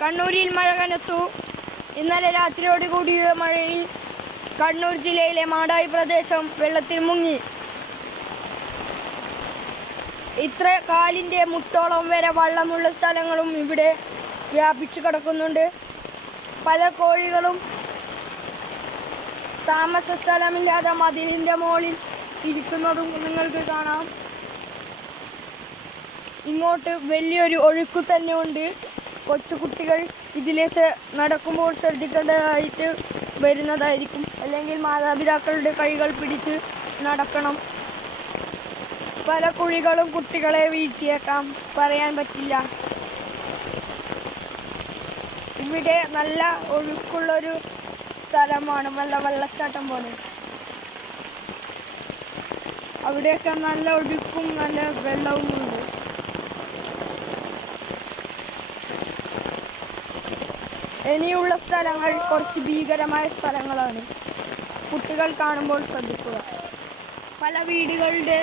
കണ്ണൂരിൽ മഴ കനത്തു. ഇന്നലെ രാത്രിയോട് കൂടിയ മഴയിൽ കണ്ണൂർ ജില്ലയിലെ മാടായി പ്രദേശം വെള്ളത്തിൽ മുങ്ങി. ഇത്ര കാലിൻ്റെ മുട്ടോളം വരെ വള്ളമുള്ള സ്ഥലങ്ങളും ഇവിടെ വ്യാപിച്ചു കിടക്കുന്നുണ്ട്. പല കോഴികളും താമസ സ്ഥലമില്ലാതെ മതിലിൻ്റെ മുകളിൽ ഇരിക്കുന്നതും നിങ്ങൾക്ക് കാണാം. ഇങ്ങോട്ട് വലിയൊരു ഒഴുക്ക് തന്നെ ഉണ്ട്. കൊച്ചുകുട്ടികൾ ഇതിലേക്ക് നടക്കുമ്പോൾ ശ്രദ്ധിക്കേണ്ടതായിട്ട് വരുന്നതായിരിക്കും. അല്ലെങ്കിൽ മാതാപിതാക്കളുടെ കൈകൾ പിടിച്ച് നടക്കണം. പല കുഴികളും കുട്ടികളെ വീഴ്ത്തിയേക്കാം, പറയാൻ പറ്റില്ല. ഇവിടെ നല്ല ഒഴുക്കുള്ളൊരു സ്ഥലമാണ്, നല്ല വെള്ളച്ചാട്ടം പോലെ. അവിടെയൊക്കെ നല്ല ഒഴുക്കും നല്ല വെള്ളവും ഉണ്ട്. ഇനിയുള്ള സ്ഥലങ്ങൾ കുറച്ച് ഭീകരമായ സ്ഥലങ്ങളാണ്. കുട്ടികൾ കാണുമ്പോൾ ശ്രദ്ധിക്കുക. പല വീടുകളുടെ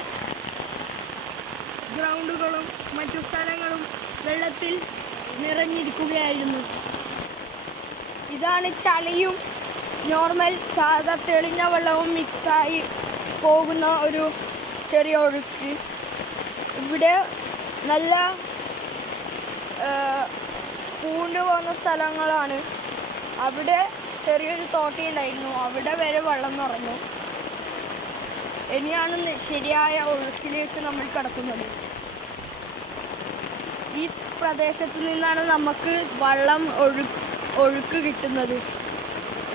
ഗ്രൗണ്ടുകളും മറ്റു സ്ഥലങ്ങളും വെള്ളത്തിൽ നിറഞ്ഞിരിക്കുകയായിരുന്നു. ഇതാണ് ചളിയും നോർമൽ സാധാ തെളിഞ്ഞ വെള്ളവും മിക്സായി പോകുന്ന ഒരു ചെറിയ ഒഴുക്ക്. ഇവിടെ നല്ല പൂണ്ട് പോകുന്ന സ്ഥലങ്ങളാണ്. അവിടെ ചെറിയൊരു തോട്ടിയുണ്ടായിരുന്നു, അവിടെ വരെ വെള്ളം നിറഞ്ഞു. ഇനിയാണ് ശരിയായ ഒഴുക്കിലേക്ക് നമ്മൾ കടക്കുന്നത്. ഈ പ്രദേശത്ത് നിന്നാണ് നമുക്ക് വെള്ളം ഒഴുക്ക് കിട്ടുന്നത്.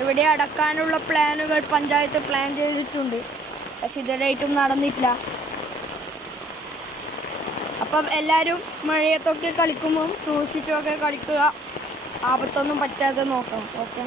ഇവിടെ അടക്കാനുള്ള പ്ലാനുകൾ പഞ്ചായത്ത് പ്ലാൻ ചെയ്തിട്ടുണ്ട്, പക്ഷെ ഇതുവരെയായിട്ടും നടന്നിട്ടില്ല. അപ്പം എല്ലാവരും മഴയത്തൊക്കെ കളിക്കുമ്പം സൂക്ഷിച്ചൊക്കെ കളിക്കുക. ആപത്തൊന്നും പറ്റാതെ നോക്കണം. ഓക്കെ.